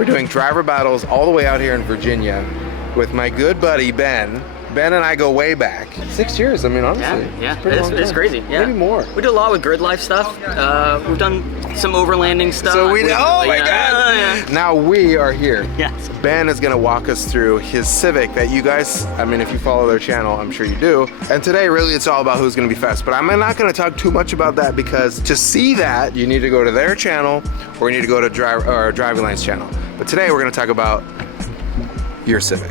We're doing driver battles all the way out here in Virginia with my good buddy Ben. Ben and I go way back. 6 years, I mean, honestly. Yeah, it's crazy. Yeah. Maybe more. We do a lot with Gridlife stuff. We've done some overlanding stuff. So oh my God. Yeah. Now we are here. Yes. Ben is gonna walk us through his Civic that you guys, I mean, if you follow their channel, I'm sure you do. And today, really, it's all about who's gonna be fast. But I'm not gonna talk too much about that because to see that, you need to go to their channel or you need to go to Driving Lane's channel. But today, we're gonna talk about your Civic.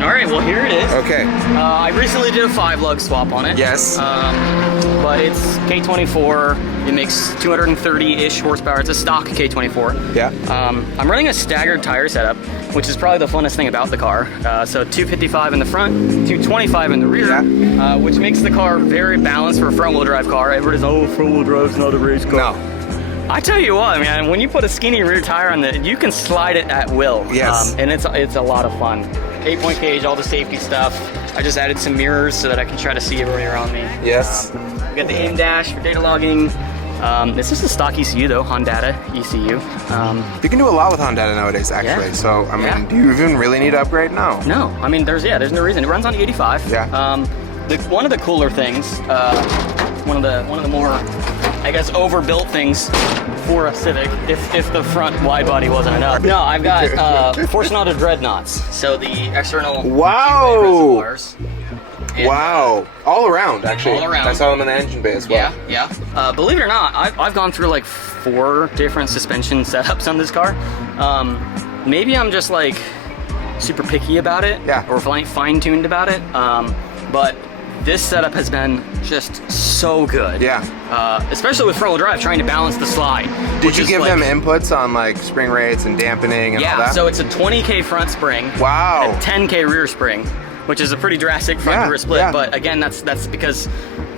All right, well, here it is. Okay. I recently did a 5-lug swap on it. Yes. But it's K24. It makes 230-ish horsepower. It's a stock K24. Yeah. I'm running a staggered tire setup, which is probably the funnest thing about the car. So 255 in the front, 225 in the rear, yeah. Which makes the car very balanced for a front-wheel drive car. Everybody's, oh, front-wheel drive's not a race car. No. I tell you what, man, when you put a skinny rear tire on it, you can slide it at will. Yes. And it's a lot of fun. 8-point cage, all the safety stuff. I just added some mirrors so that I can try to see everybody around me. Yes. We got the aim dash for data logging. This is a stock ECU though, Honda ECU. You can do a lot with Honda nowadays, actually. Yeah. So, I mean, do you even really need to upgrade? No. No, I mean, there's no reason. It runs on 85. Yeah. One of the cooler things, one of the more, I guess, overbuilt things for a Civic, if the front wide body wasn't enough. No, I've got Fortunato dreadnoughts. So the external reservoirs. Wow. All around, actually. All around. I saw them in the engine bay as well. Yeah. Believe it or not, I've gone through like 4 different suspension setups on this car. Maybe I'm just like super picky about it. Yeah. Or fine-tuned about it. But this setup has been just so good. Yeah. Especially with front-wheel drive, trying to balance the slide. Did you give them inputs on like spring rates and dampening and all that? Yeah, so it's a 20K front spring. Wow. And a 10K rear spring, which is a pretty drastic front to rear split. Yeah. But again, that's because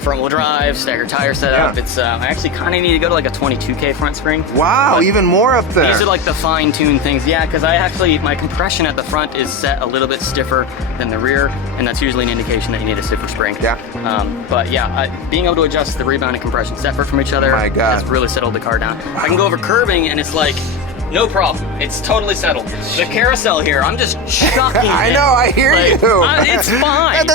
front-wheel drive, staggered tire setup. Yeah. It's I actually kind of need to go to like a 22K front spring. Wow, But even more up there. these are like the fine-tuned things. Yeah, because my compression at the front is set a little bit stiffer than the rear, and that's usually an indication that you need a stiffer spring. Yeah. But yeah, being able to adjust the rebound and compression separate from each other My God. has really settled the car down. I can go over curbing, and it's like, no problem. It's totally settled. The carousel here, I'm just chucking I it. know, I hear you. It's fine.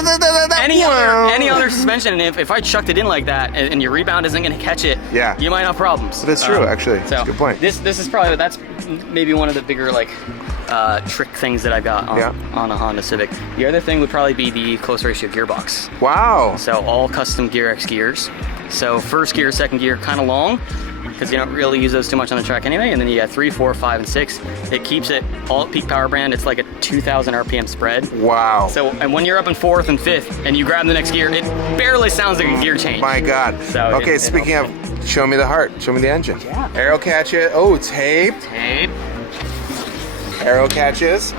Any other suspension, and if I chucked it in like that, and your rebound isn't going to catch it, Yeah. you might have problems. That's true, actually. So That's a good point. This is probably, that's maybe one of the bigger like trick things that I got on a Honda Civic. The other thing would probably be the close ratio gearbox. Wow. So all custom GearX gears. So first gear, second gear, kind of long, because you don't really use those too much on the track anyway. And then you got 3, 4, 5, and 6. It keeps it all at peak power band. It's like a 2,000 RPM spread. Wow. So, and when you're up in 4th and 5th, and you grab the next gear, it barely sounds like a gear change. My God. So okay, speaking of, show me the heart. Show me the engine. Yeah. Aero catch it. Oh, tape. Tape. Aero catches.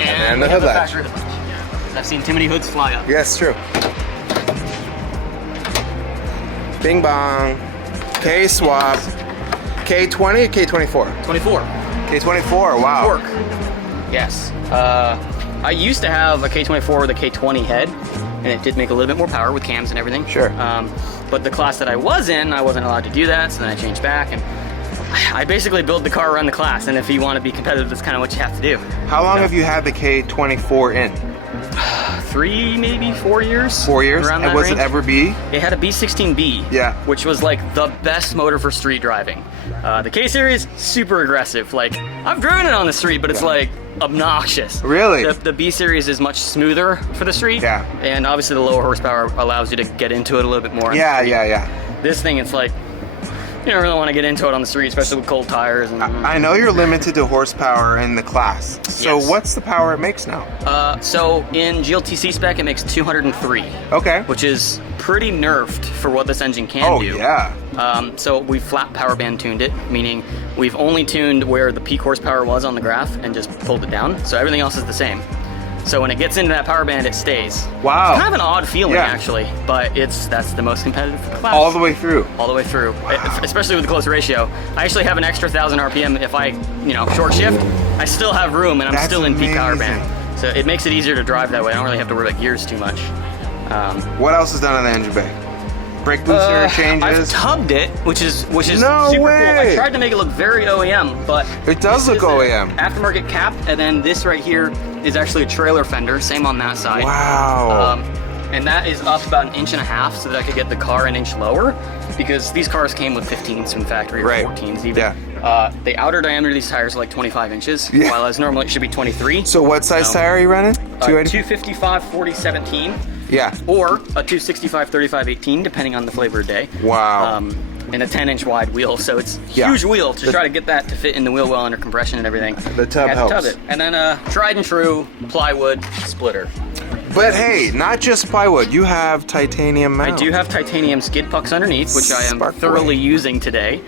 And the hood latch. I've seen too many hoods fly up. Yes, true. Bing bong. K swap. K20 or K24? 24. K24, wow. Torque. Yes. I used to have a K24 with a K20 head, and it did make a little bit more power with cams and everything. Sure. But the class that I was in, I wasn't allowed to do that, so then I changed back, and I basically build the car around the class, and if you want to be competitive, that's kind of what you have to do. How long have you had the K24 in? 3, maybe 4 years. 4 years? Around And that was range. it ever B? It had a B16B, Yeah. which was like the best motor for street driving. The K series, super aggressive. Like, I've driven it on the street, but it's like obnoxious. Really? The B series is much smoother for the street. Yeah. And obviously the lower horsepower allows you to get into it a little bit more. Yeah. This thing, it's like, you don't really want to get into it on the street, especially with cold tires. And I know you're limited to horsepower in the class. So Yes. what's the power it makes now? So in GLTC spec, it makes 203. Okay. Which is pretty nerfed for what this engine can do. Oh, yeah. So we flat power band tuned it, meaning we've only tuned where the peak horsepower was on the graph and just pulled it down. So everything else is the same. So when it gets into that power band, it stays. Wow. It's kind of an odd feeling, Yeah. actually, but that's the most competitive class. All the way through. All the way through, especially with the close ratio. I actually have an extra 1,000 RPM if I, short shift. I still have room, and I'm That's still in peak power amazing. band. So it makes it easier to drive that way. I don't really have to worry about gears too much. What else is done on the engine bay? brake booster I've changes? tubbed it, which is No super cool. way. I tried to make it look very OEM, but It does this look is OEM. an aftermarket cap, and then this right here is actually a trailer fender. Same on that side. Wow. And that is up about 1.5 inches so that I could get the car an inch lower, because these cars came with 15s from factory, or Right. 14s even. Yeah. The outer diameter of these tires are like 25 inches, Yeah. while as normally it should be 23. So what size So, tire are you running? 255 40 17, Yeah. or a 265 35 18, depending on the flavor of day. Wow. And a 10-inch wide wheel, so it's Yeah. huge wheel to try to get that to fit in the wheel well under compression and everything. The tub Had to helps. Tub it. And then a tried and true plywood splitter. But hey, not just plywood. You have titanium I mount. do have titanium skid pucks underneath, which I am Spark thoroughly boy. using today.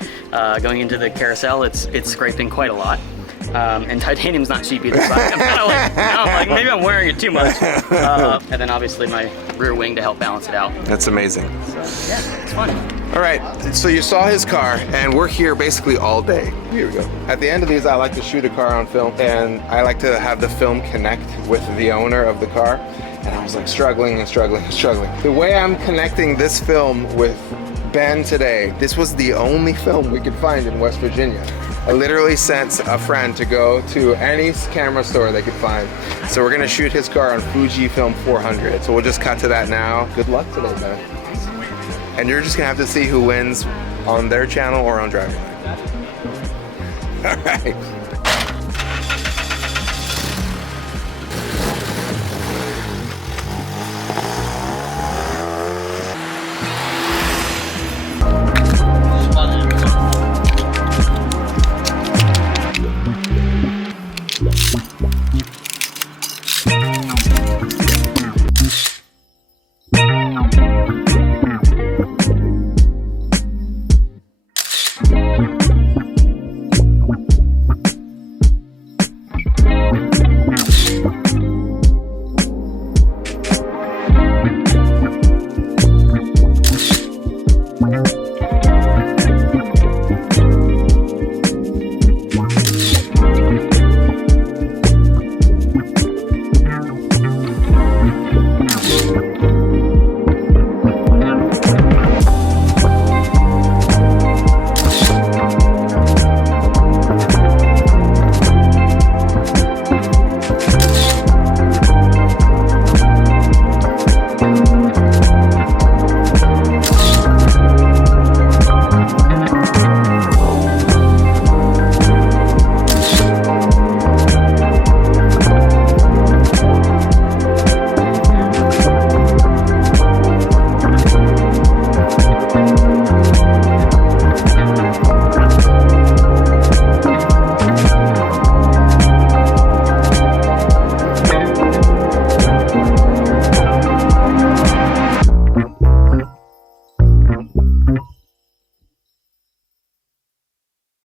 Going into the carousel, it's scraping quite a lot. And titanium's not cheap either, so I'm kind of like, now I'm like, maybe I'm wearing it too much. And then obviously my rear wing to help balance it out. That's amazing. So yeah, it's fun. All right, so you saw his car, and we're here basically all day. Here we go. At the end of these, I like to shoot a car on film, and I like to have the film connect with the owner of the car. And I was like struggling and struggling and struggling. The way I'm connecting this film with Ben today, this was the only film we could find in West Virginia. I literally sent a friend to go to any camera store they could find. So we're gonna shoot his car on Fujifilm 400. So we'll just cut to that now. Good luck today, Ben. And you're just gonna have to see who wins on their channel or on Driving Line. All right.